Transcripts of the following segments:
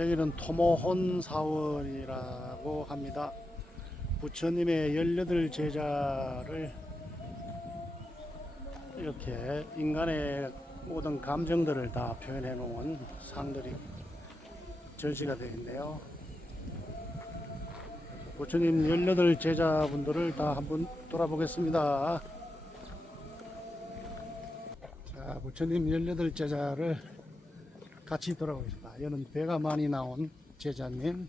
여기는 토모혼 사월이라고 합니다. 부처님의 18 제자를 이렇게 인간의 모든 감정들을 다 표현해 놓은 상들이 전시가 되어 있네요. 부처님 18 제자분들을 다 한번 돌아보겠습니다. 자, 부처님 18 제자를 같이 돌아보겠습니다. 이는 배가 많이 나온 제자님.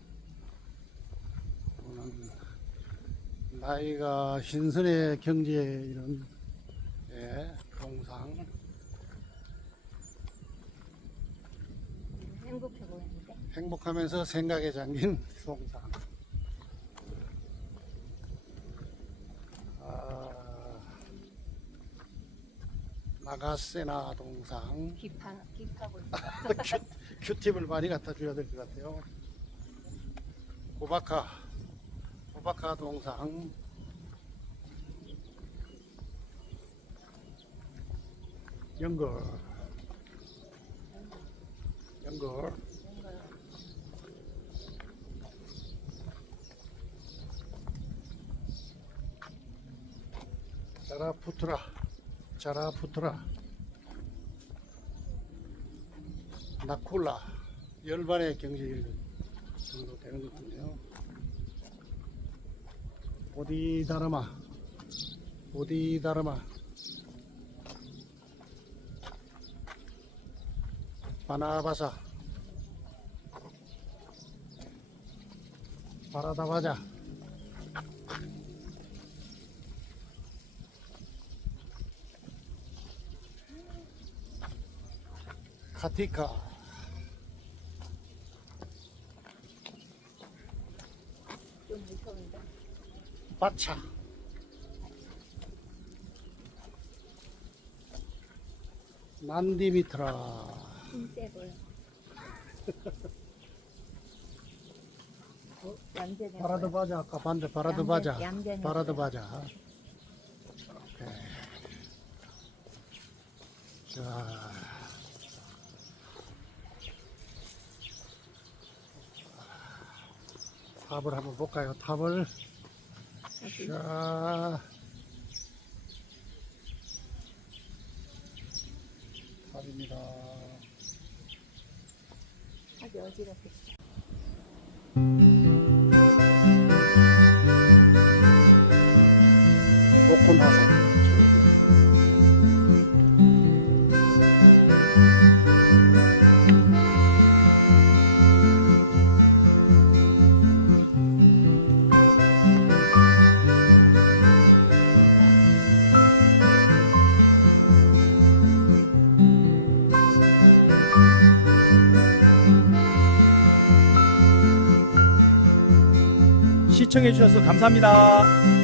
나이가 신선의 경지에 이른 예, 동상. 행복해 보이는데. 행복하면서 생각에 잠긴 동상. 아, 나가세나 동상. 깁하고 있어. 큐, 큐팁을 많이 갖다 줘야 될 것 같아요. 고바카, 고바카 동상. 연걸, 연걸. 자라 푸트라, 자라 푸트라. 나콜라 열반의 경제 정도 되는 것 같네요. 보디다르마 보디다르마 바나바사 바라다바자 카티카 좀 무서운데. 바차 난디미트라 힘세 보여. 어, 얌전해 보여. 바라드바자 아까 반대 바라드바자 얌전- 얌전해 바라드바자 오케이 자 탑을 한번 볼까요 탑을? 자 탑입니다 아주 어지럽겠어. 목콘 화산 시청해 주셔서 감사합니다.